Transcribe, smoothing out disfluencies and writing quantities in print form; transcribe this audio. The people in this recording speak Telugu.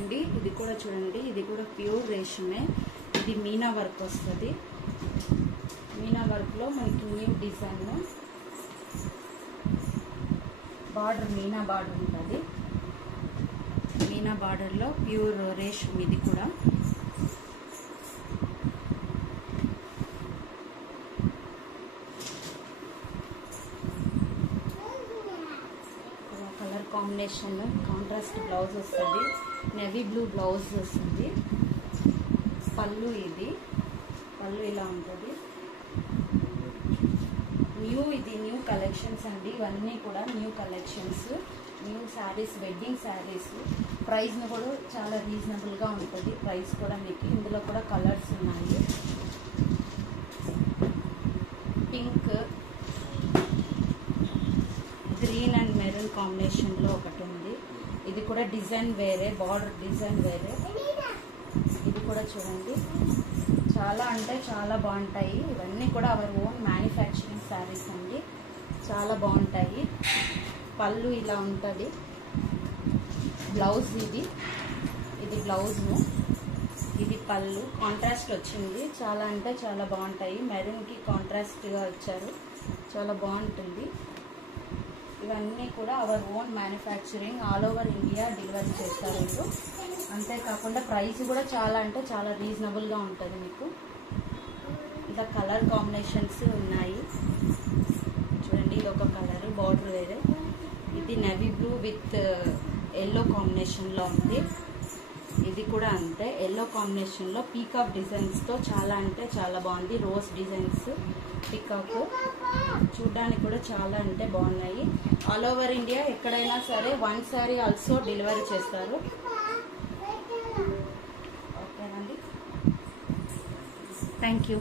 అండి. ఇది కూడా చూడండి, ఇది కూడా ప్యూర్ రేషమే. ఇది మీనా వర్క్ వస్తుంది. మీనా వర్క్లో మనకి new design border, Meena border ఉంటుంది. మీనా బార్డర్లో ప్యూర్ రేషం. ఇది కూడా కలర్ కాంబినేషన్, కాంట్రాస్ట్ బ్లౌజ్ వస్తుంది. నేవీ బ్లూ బ్లౌజ్ వస్తుంది. పళ్ళు, ఇది పళ్ళు ఇలా ఉంటుంది. ఇది న్యూ కలెక్షన్స్ అండి. ఇవన్నీ కూడా new collections, new saris, wedding saris. Price కూడా చాలా రీజనబుల్గా ఉంటుంది. ప్రైస్ కూడా మీకు ఇందులో కూడా కలర్స్ ఉన్నాయి. పింక్, గ్రీన్ అండ్ మెరూన్ కాంబినేషన్లో ఒకటి ఉంది. ఇది కూడా డిజైన్ వేరే, బార్డర్ డిజైన్ వేరే. ఇది కూడా చూడండి, చాలా అంటే చాలా బాగుంటాయి. ఇవన్నీ కూడా అవర్ ఓన్ మ్యానుఫ్యాక్చరింగ్ శారీస్ అండి. చాలా బాగుంటాయి. పళ్ళు ఇలా ఉంటుంది. బ్లౌజ్, ఇది బ్లౌజ్ను, ఇది పళ్ళు. కాంట్రాస్ట్ వచ్చింది. చాలా అంటే చాలా బాగుంటాయి. మెరూన్కి కాంట్రాస్ట్గా వచ్చారు. చాలా బాగుంటుంది. ఇవన్నీ కూడా our own manufacturing, all over India delivery చేస్తారు మీరు. అంతేకాకుండా ప్రైస్ కూడా చాలా అంటే చాలా రీజనబుల్గా ఉంటుంది మీకు. ఇంకా కలర్ కాంబినేషన్స్ ఉన్నాయి చూడండి. ఇది ఒక కలర్, బార్డర్ వేరే. ఇది నేవీ బ్లూ విత్ ఎల్లో కాంబినేషన్లో ఉంది. ఇది కూడా అంతే, ఎల్లో కాంబినేషన్లో పీకాక్ డిజైన్స్తో చాలా అంటే చాలా బాగుంది. రోజ్ డిజైన్స్, పీకాక్ చూడడానికి కూడా చాలా అంటే బాగున్నాయి. ఆల్ ఓవర్ ఇండియా ఎక్కడైనా సరే 1 శారీ ఆల్సో డెలివరీ చేస్తారు. ఓకేనండి, థ్యాంక్ యూ.